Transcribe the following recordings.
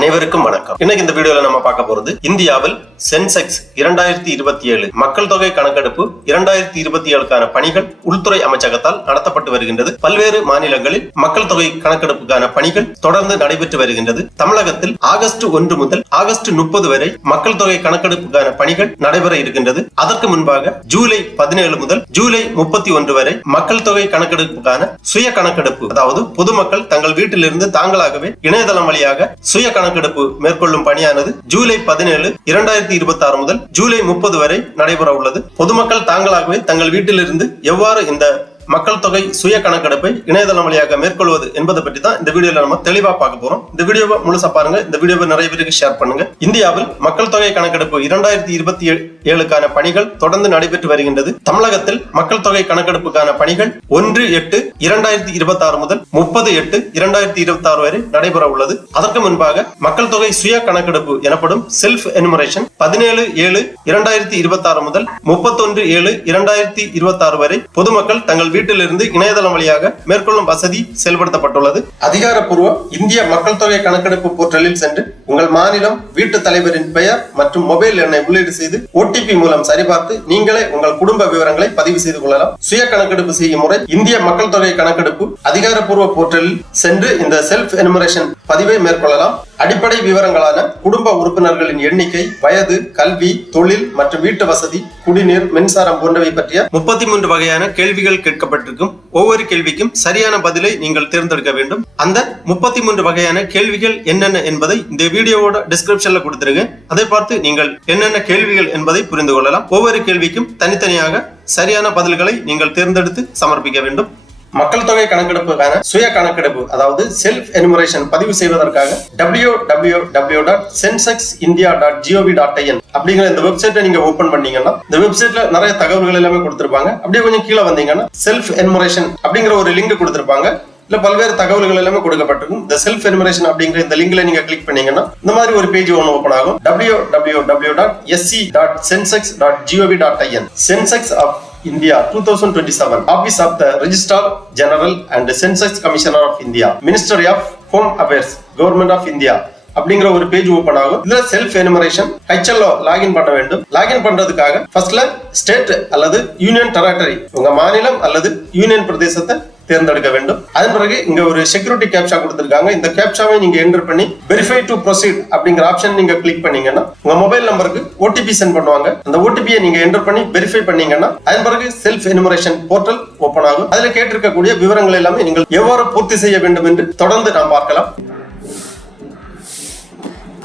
அனைவருக்கும் வணக்கம். இன்னைக்கு இந்த வீடியோல நம்ம பார்க்க போறது இந்தியாவில் சென்செக்ஸ் 2027 மக்கள் தொகை கணக்கெடுப்பு 2027க்கான பணிகள் உள்துறை அமைச்சகத்தால் நடத்தப்பட்டு வருகின்றது. பல்வேறு மாநிலங்களில் மக்கள் தொகை கணக்கெடுப்புக்கான பணிகள் தொடர்ந்து நடைபெற்று வருகின்றது. தமிழகத்தில் ஆகஸ்ட் 1 முதல் ஆகஸ்ட் 30 வரை மக்கள் தொகை கணக்கெடுப்புக்கான பணிகள் நடைபெற இருக்கின்றது. அதற்கு முன்பாக ஜூலை 17 முதல் ஜூலை 31 வரை மக்கள் தொகை கணக்கெடுப்புக்கான சுய கணக்கெடுப்பு, அதாவது பொதுமக்கள் தங்கள் வீட்டிலிருந்து தாங்களாகவே இணையதளம் வழியாக சுய கணக்கெடுப்பு மேற்கொள்ளும் பணியானது ஜூலை 17, 2026 முதல் ஜூலை 30 வரை நடைபெற உள்ளது. பொதுமக்கள் தாங்களாகவே தங்கள் வீட்டிலிருந்து எவ்வாறு இந்த மக்கள் தொகை சுய கணக்கெடுப்பை இணையதளம் வழியாக மேற்கொள்வது என்பதை பற்றி தான் இந்த வீடியோல நம்ம தெளிவா பார்க்க போறோம். இந்த வீடியோவை முழுசா பாருங்க. இந்த வீடியோவை நிறைய பேருக்கு ஷேர் பண்ணுங்க. இந்தியாவில் மக்கள் தொகை கணக்கெடுப்பு 2027க்கான பணிகள் தொடர்ந்து நடைபெற்று வருகின்றது. தமிழகத்தில் மக்கள் தொகை கணக்கெடுப்புக்கான பணிகள் 1/8/2026 முதல் 30/8/2026 வரை நடைபெற உள்ளது. அதற்கு முன்பாக மக்கள் தொகை சுய கணக்கெடுப்பு எனப்படும் செல்ஃப் எனுமரேஷன் 17/7/2026 முதல் 31/7/2026 வரை பொதுமக்கள் தங்கள் வீட்டிலிருந்து இணையதளம் வழியாக மேற்கொள்ளும் வசதி செயல்படுத்தப்பட்டுள்ளது. அதிகாரப்பூர்வ இந்திய மக்கள் தொகை கணக்கெடுப்பு போர்ட்டலில் சென்று உங்கள் மாநிலம், வீட்டு தலைவரின் பெயர் மற்றும் மொபைல் எண்ணை உள்ளீடு செய்து OTP மூலம் சரிபார்த்து நீங்களே உங்கள் குடும்ப விவரங்களை பதிவு செய்து கொள்ளலாம். சுய கணக்கெடுப்பு செய்யும் முறை: இந்திய மக்கள் தொகை கணக்கெடுப்பு அதிகாரப்பூர்வ போர்ட்டலில் சென்று இந்த செல்ஃப் எனுமரேஷன் பதிவை மேற்கொள்ளலாம். அடிப்படை விவரங்களான குடும்ப உறுப்பினர்களின் எண்ணிக்கை, வயது, கல்வி, தொழில் மற்றும் வீட்டு வசதி, குடிநீர், மின்சாரம் போன்றவை பற்றிய 33 வகையான கேள்விகள் கேட்கப்பட்டிருக்கும். ஒவ்வொரு கேள்விக்கும் சரியான பதிலை நீங்கள் தேர்ந்தெடுக்க வேண்டும். அந்த 33 வகையான கேள்விகள் என்னென்ன என்பதை இந்த வீடியோவோட டிஸ்கிரிப்ஷன்ல கொடுத்திருக்கேன். அதை பார்த்து நீங்கள் என்னென்ன கேள்விகள் என்பதை புரிந்து கொள்ளலாம். ஒவ்வொரு கேள்விக்கும் தனித்தனியாக சரியான பதில்களை நீங்கள் தேர்ந்தெடுத்து சமர்ப்பிக்க வேண்டும். மக்கள் தொகை கணக்கெடுப்புக்கான சுய கணக்கெடுப்பு, அதாவது செல்ஃப் எனுமரேஷன் பதிவு செய்வதற்காக www.censexindia.gov.in அப்படிங்கிற இந்த வெப்சைட்டை நீங்க ஓபன் பண்ணீங்கன்னா இந்த வெப்சைட்ல நிறைய தகவல்கள் எல்லாமே கொடுத்திருப்பாங்க. அப்படியே கொஞ்சம் கீழே வந்தீங்கன்னா செல்ஃப் எனுமரேஷன் அப்படிங்கிற ஒரு லிங்க் கொடுத்திருப்பாங்க. இல்ல பல்வேறு தகவல்கள் எல்லாமே கொடுக்கப்பட்டிருக்கும். இந்த செல்ஃப் எனுமரேஷன் அப்படிங்கிற இந்த லிங்க்ல நீங்க கிளிக் பண்ணீங்கன்னா இந்த மாதிரி ஒரு பேஜ் ஒன்று ஓபன் ஆகும். www.sc.censex.gov.in Census of India 2027 Office of the Registrar General and Census Commissioner of India, Ministry of Home Affairs, Government of India அப்படிங்கிற ஒரு பேஜ் ஓபன் ஆகும். இதுல செல்ஃப் எனுமரேஷன் HLO லாகின் பண்ண வேண்டும். லாகின் பண்றதுக்காக ஃபர்ஸ்ட்ல ஸ்டேட் அல்லது யூனியன் டெரிட்டரி, உங்க மாநிலம் அல்லது யூனியன் பிரதேசத்தை தேர்ந்தெடுக்க வேண்டும். அதன் பிறகு இங்க ஒரு செக்யூரிட்டி கேப்சா கொடுத்திருக்காங்க. இந்த கேப்சாவை நீங்க என்டர் பண்ணி வெரிஃபை டு ப்ரொசீட் அப்படிங்கிற ஆப்ஷன் நீங்க கிளிக் பண்ணீங்கன்னா உங்க மொபைல் நம்பருக்கு OTP சென்ட் பண்ணுவாங்க. அந்த OTP நீங்க என்டர் பண்ணி வெரிஃபை பண்ணீங்கன்னா அதன் பிறகு செல்ஃப் எனுமரேஷன் போர்ட்டல் ஓபன் ஆகும். அதுல கேட்டிருக்கக்கூடிய விவரங்கள் எல்லாமே நீங்கள் எவ்வாறு பூர்த்தி செய்ய வேண்டும் என்று தொடர்ந்து நாம் பார்க்கலாம்.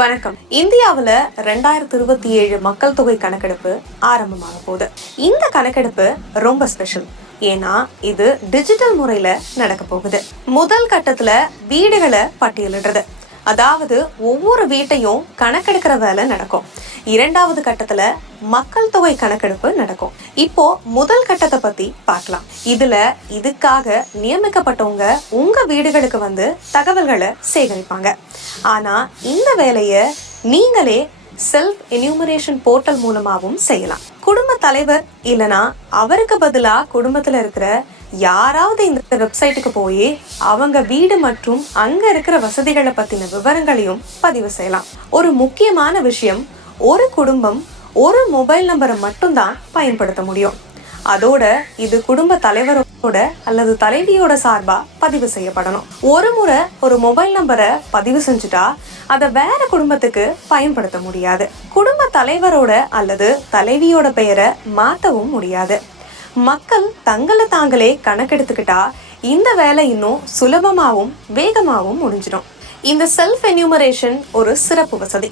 வணக்கம். இந்தியாவில் 2027 மக்கள் தொகை கணக்கெடுப்பு ஆரம்பமாக போகுது. இந்த கணக்கெடுப்பு ரொம்ப ஸ்பெஷல். ஏன்னா இது டிஜிட்டல் முறையில நடக்க போகுது. முதல் கட்டத்துல வீடுகளை பட்டியலிடுறது, அதாவது ஒவ்வொரு வீட்டையும் கணக்கெடுக்கிற வேலை நடக்கும். இரண்டாவது கட்டத்துல மக்கள் தொகை கணக்கெடுப்பு நடக்கும். இப்போ முதல் கட்டத்தை பத்தி பார்க்கலாம். இதுக்காக நியமிக்கப்பட்டவங்க உங்க வீடுகளுக்கு வந்து தகவல்களை சேகரிப்பாங்க. ஆனா இந்த வேலையை நீங்களே செல்ஃப் எனுமரேஷன் போர்ட்டல் மூலமாகவும் செய்யலாம். குடும்ப தலைவர் இல்லனா அவருக்கு பதிலா குடும்பத்துல இருக்கிற யாராவது இந்த வெப்சைட்டுக்கு போய் அவங்க வீடு மற்றும் அங்க இருக்கிற வசதிகளை பத்தின விவரங்களையும் பதிவு செய்யலாம். ஒரு முக்கியமான விஷயம், ஒரு குடும்பம் ஒரு மொபைல் நம்பரை மட்டும்தான் பயன்படுத்த முடியும். அதோட இது குடும்ப தலைவரோட அல்லது தலைவியோட சார்பா பதிவு செய்யப்படணும். ஒரு முறை ஒரு மொபைல் நம்பரை பதிவு செஞ்சுட்டா அதை வேற குடும்பத்துக்கு பயன்படுத்த முடியாது. குடும்ப தலைவரோட அல்லது தலைவியோட பெயரை மாற்றவும் முடியாது. மக்கள் தங்களை தாங்களே கணக்கெடுத்துக்கிட்டா இந்த வேலை இன்னும் சுலபமாகவும் வேகமாகவும் முடிஞ்சிடும். இந்த செல்ஃப் எனுமரேஷன் ஒரு சிறப்பு வசதி.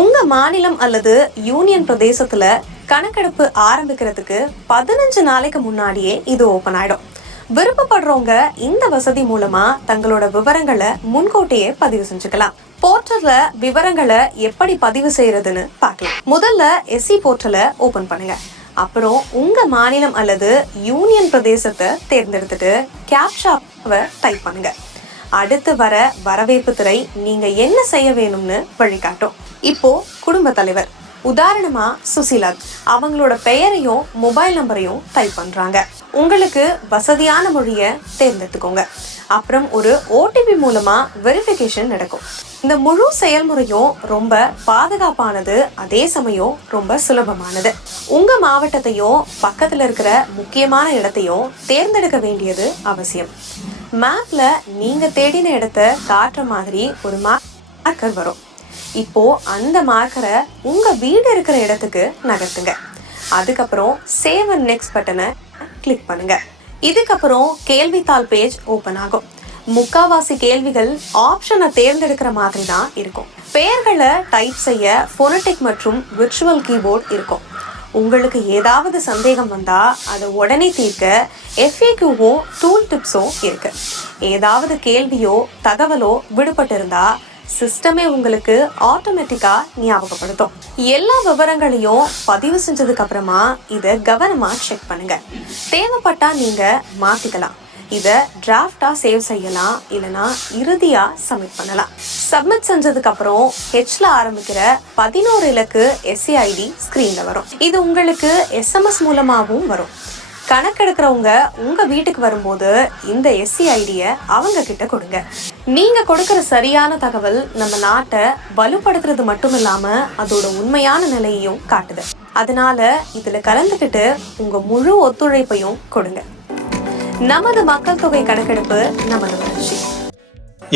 உங்க மாநிலம் அல்லது யூனியன் பிரதேசத்துல கணக்கெடுப்பு ஆரம்பிக்கிறதுக்கு 15 நாளைக்கு முன்னாடியே இது ஓபன் ஆயிடும். விருப்பப்படுறவங்க இந்த வசதி மூலமா தங்களோட விவரங்களை முன்கூட்டியே பதிவு செஞ்சுக்கலாம். போர்ட்டல்ல விவரங்களை எப்படி பதிவு செய்யறதுன்னு பார்க்கலாம். முதல்ல SC போர்ட்டலை ஓபன் பண்ணுங்க. அப்புறம் உங்க மாநிலம் அல்லது யூனியன் பிரதேசத்தை தேர்ந்தெடுத்துட்டு கேப்சாவை டைப் பண்ணுங்க. அடுத்து வர வரவேற்பு திரை நீங்க என்ன செய்ய வேணும்னு வழிகாட்டும். இப்போ குடும்ப தலைவர், உதாரணமா சுசிலா, அவங்களோட பெயரையும் மொபைல் நம்பரையும் டைப் பண்றாங்க. உங்களுக்கு வசதியான மொழியை தேர்ந்தெடுத்துக்கோங்க. அப்புறம் ஒரு OTP மூலமா வெரிஃபிகேஷன் நடக்கும். இந்த முழு செயல்முறையும் ரொம்ப பாதுகாப்பானது, அதே சமயம் ரொம்ப சுலபமானது. உங்க மாவட்டத்தையும் பக்கத்துல இருக்கிற முக்கியமான இடத்தையும் தேர்ந்தெடுக்க வேண்டியது அவசியம். மேப்ல நீங்க தேடின இடத்த காட்டுற மாதிரி ஒரு மார்க்கர் வரும். இப்போ அந்த மார்க்கரை உங்க வீடு இருக்கிற இடத்துக்கு நகர்த்துங்க. அதுக்கப்புறம் சேவ் அண்ட் நெக்ஸ்ட் பட்டனை கிளிக் பண்ணுங்க. இதுக்கப்புறம் கேள்வித்தாள் பேஜ் ஓபன் ஆகும். முக்காவாசி கேள்விகள் ஆப்ஷனை தேர்ந்தெடுக்கிற மாதிரி தான் இருக்கும். பெயர்களை டைப் செய்ய ஃபோனடிக் மற்றும் விர்ச்சுவல் கீபோர்ட் இருக்கும். உங்களுக்கு ஏதாவது சந்தேகம் வந்தா அதை உடனே தீர்க்க FAQவும் டூல் டிப்ஸும் இருக்கு. ஏதாவது கேள்வியோ தகவலோ விடுபட்டு இருந்தா சிஸ்டமே உங்களுக்கு ஆட்டோமேட்டிக்கா ஞாபகப்படுத்தும். எல்லா விவரங்களையும் பதிவு செஞ்சதுக்கு அப்புறமா இதை கவனமா செக் பண்ணுங்க. தேவைப்பட்டா நீங்க மாத்திக்கலாம். இதை டிராஃப்டா சேவ் செய்யலாம், இல்லைனா இறுதியா சப்மிட் பண்ணலாம். சப்மிட் செஞ்சதுக்கு அப்புறம் ஹெச்ல ஆரம்பிக்கிற 11 இலக்கு SCID ஸ்கிரீன்ல வரும். இது உங்களுக்கு SMS மூலமாகவும் வரும். கணக்கெடுக்கிறவங்க உங்க வீட்டுக்கு வரும்போது இந்த SCIDயை அவங்க கிட்ட கொடுங்க. நீங்க கொடுக்கிற சரியான தகவல் நம்ம நாட்டை வலுப்படுத்துறது மட்டும் இல்லாம அதோட உண்மையான நிலையையும் காட்டுது. அதனால இதுல கலந்துக்கிட்டு உங்க முழு ஒத்துழைப்பையும் கொடுங்க. நமது மக்கள் தொகை கணக்கெடுப்பு, நமது வளர்ச்சி.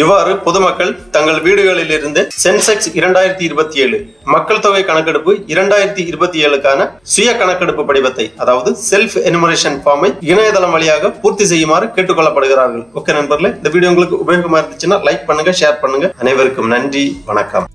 இவ்வாறு பொதுமக்கள் தங்கள் வீடுகளில் இருந்து சென்செக்ஸ் 2027 மக்கள் தொகை கணக்கெடுப்பு 2027க்கான சுய கணக்கெடுப்பு படிவத்தை, அதாவது செல்ஃப் எனுமரேஷன் ஃபார்மை இணையதளம் வழியாக பூர்த்தி செய்யுமாறு கேட்டுக்கொள்ளப்படுகிறார்கள். ஓகே நண்பர்களே, இந்த வீடியோ உங்களுக்கு உபயோகமா இருந்துச்சுன்னா லைக் பண்ணுங்க, ஷேர் பண்ணுங்க. அனைவருக்கும் நன்றி, வணக்கம்.